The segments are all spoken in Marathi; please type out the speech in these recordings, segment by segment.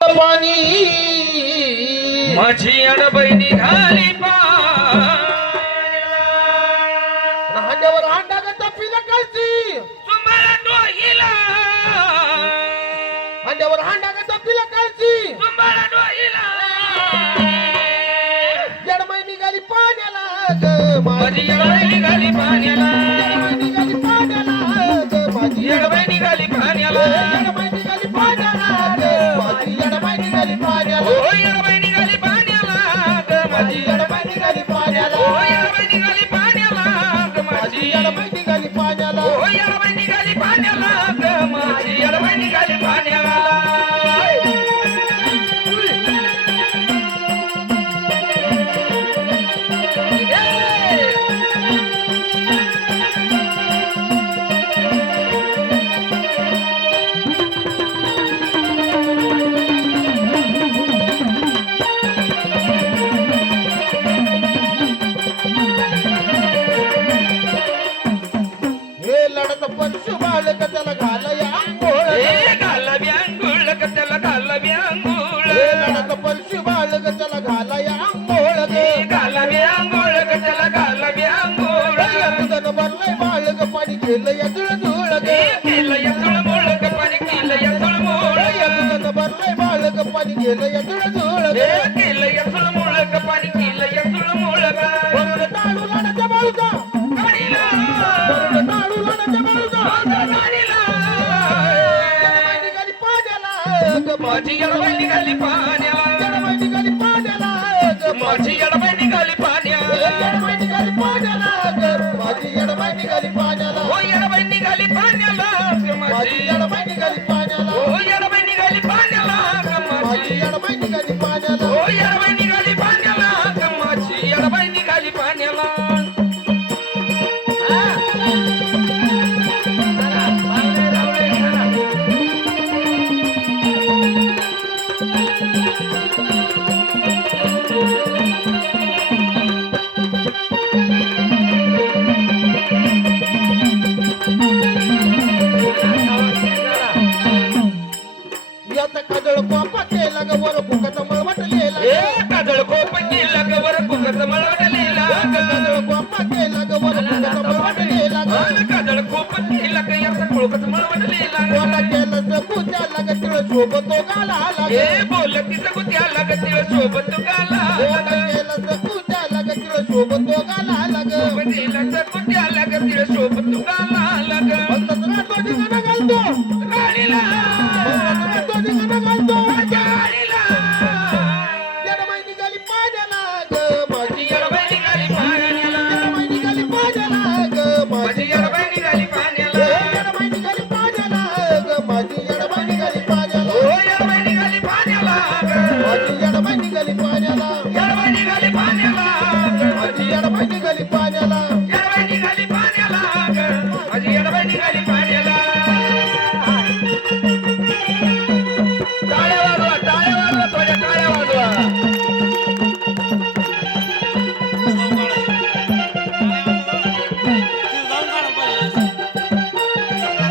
पाणी माझी अडबई निघाली हांड्यावर हांडा गता पिला कालची तुम्हाला डोईला हांड्यावर हांडा गता पिला कालची तुम्हाला डोईला जडमाई निघाली पाण्याला ग माझी अडबई निघाली पाण्याला जडमाई निघाली पाण्याला ग माझी अडबई निघाली पाण्याला जडमाई निघाली पाण्याला ग माझी जडमाई निघाली पाण्याला होय अडबई निघाली पाण्याला ग माझी जडमाई निघाली पाण्याला होय अडबई निघाली पाण्याला ग माझी जडमाई निघाली पाण्याला होय अडबई निघाली पाण्याला ग माझी अडबई निघाली पाण्याला हे लढत पंचू बालक त्याला घालया अंघोळ ए घालावी अंघोळ ग त्याला घालावी अंघोळ हे लढत पंचू बालक त्याला घालया अंघोळ ग ए घालावी अंघोळ ग त्याला घालावी अंघोळ तुझं भरलंय बालक पाणी केलं या जुळजुळ ग ए केलं या तुळमोळ ग पाणी केलं या तुळमोळ तुझं भरलंय बालक पाणी केलं या जुळजुळ ए केलं या तुळमोळ ग पाणी केलं या तुळमोळ ग ग टाळू लाडाच्या बाळूचा गाडीला टाळू लाडाच्या बाळूचा गाडीला जडमाई निघाली पाण्याला ग माझी अडबाई निघाली पाण्याला जडमाई निघाली पाण्याला ग माझी अडबाई निघाली पाण्याला जडमाई निघाली पाण्याला ग माझी जडमाई निघाली पाण्याला हो अडबाई निघाली पाण्याला ग माझी माझी जडमाई निघाली पाण्याला हो अडबाई निघाली पाण्याला ग माझी माझी जडमाई निघाली पाण्याला हो अडबाई निघाली पाण्याला ग माझी अडबाई निघाली पाण्याला याचा काजळ पापा केला ग वर फुकट मळवटलेला ए काजळ कोप केला ग वर फुकट मळवटलेला काजळ पापा केला ग वर फुकट मळवटलेला ग काजळ कोप केला ग याचा कोळकत मळवटलेला कोणा केलं तर कुत्याला ग तिळ शोभतो गाला ए बोल तिचं कुत्याला ग तिळ सोबत गाला कोणा केलं तर कुत्याला ग तिळ शोभतो गाला ग दिला कुत्याला ग तिळ सोबत गाला ग पंतप्रधान तो ठिकाणा घालतो गाडीला पंतप्रधान तो ठिकाणा घालतो गाडीला जडमाई निघाली पाण्याला ग माझी माझी अडबाई निघाली पाण्याला जडमाई निघाली पाण्याला ग माझी माझी अडबाई निघाली पाण्याला जडमाई निघाली पाण्याला ग माझी जडमाई निघाली पाण्याला हो अडबाई निघाली पाण्याला ग माझी जडमाई निघाली पाण्याला अडबाई निघाली पाण्याला ग माझी जडमाई निघाली पाण्याला अडबाई निघाली पाण्याला ग माझी अडबाई निघाली पाण्याला टाळ्या वाजवा थोड्या टाळ्या वाजवा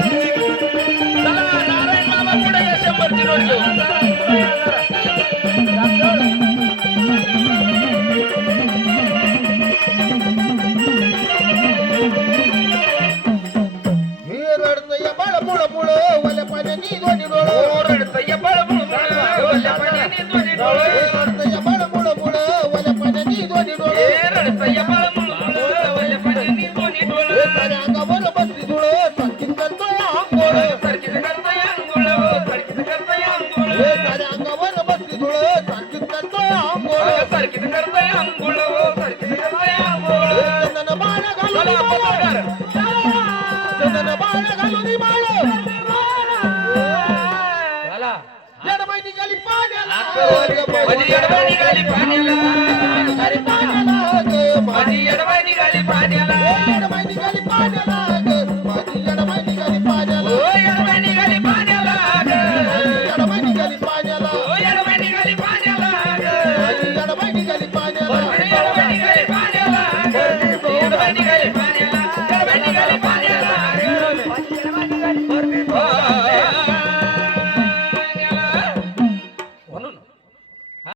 चला नारायण बाबा पुढे या 100ची नोट घेऊन हे रडतय बाळ मुळ मुळ वल्या पाण्यानी दोन्ही डोळ रडतय बळबळ वल्या पाण्याने दोन्ही डोळे रडतय बाळ मुळ मुळ वल्या पाण्यानी दोन्ही डोळ रडतय बळबळ वल्या पाण्याने दोन्ही डोळे साऱ्या अंगावर बसली धुळ सारखीच करतोय आंघोळ सारखीच करतोय अंघोळ सारखीच करतोय अंघोळ साऱ्या अंगावर बसली धुळ सारखीच करतोय आंघोळ सारखीच करतोय अंघोळ सारखीच करतोय अंघोळ चंदन बाळ घालून चला पत्रकार चंदन बाळ घालून बाळ चला जडमाई निघाली पाण्याला माझी अडबाई निघाली पाण्याला निघाली पाण्याला ग माझी अडबाई निघाली पाण्याला जडमाई निघाली पाण्याला